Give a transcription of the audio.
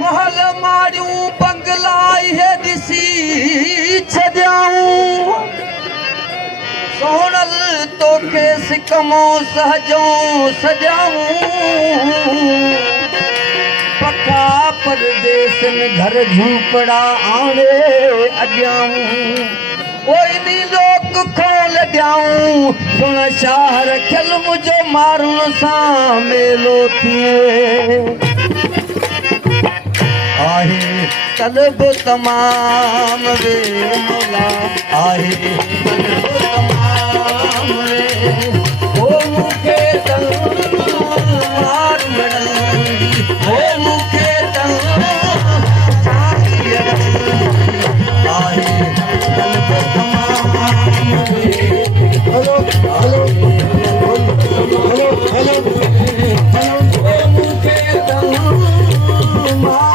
महल माड़ियूं बंगला इहे ॾिसी छॾियाऊं सोनल तोखे सिकमो सहजो सॼाऊं पक्का परदेस में घर झूपड़ा आणे अॼाऊं ओई नी लोक खोल ॾियाऊं सुण शाह रखियल मुंहिंजो माण्हुनि सां मेलो थिए आहे तलब तमाम वे मौला आहे तलब तमाम वे ओ मूंखे तलवार मिलंदी ओ मूंखे तलवार आहे तलब तमाम वे हेलो हेलो हेलो हेलो ओ मूंखे तलवार मूंखे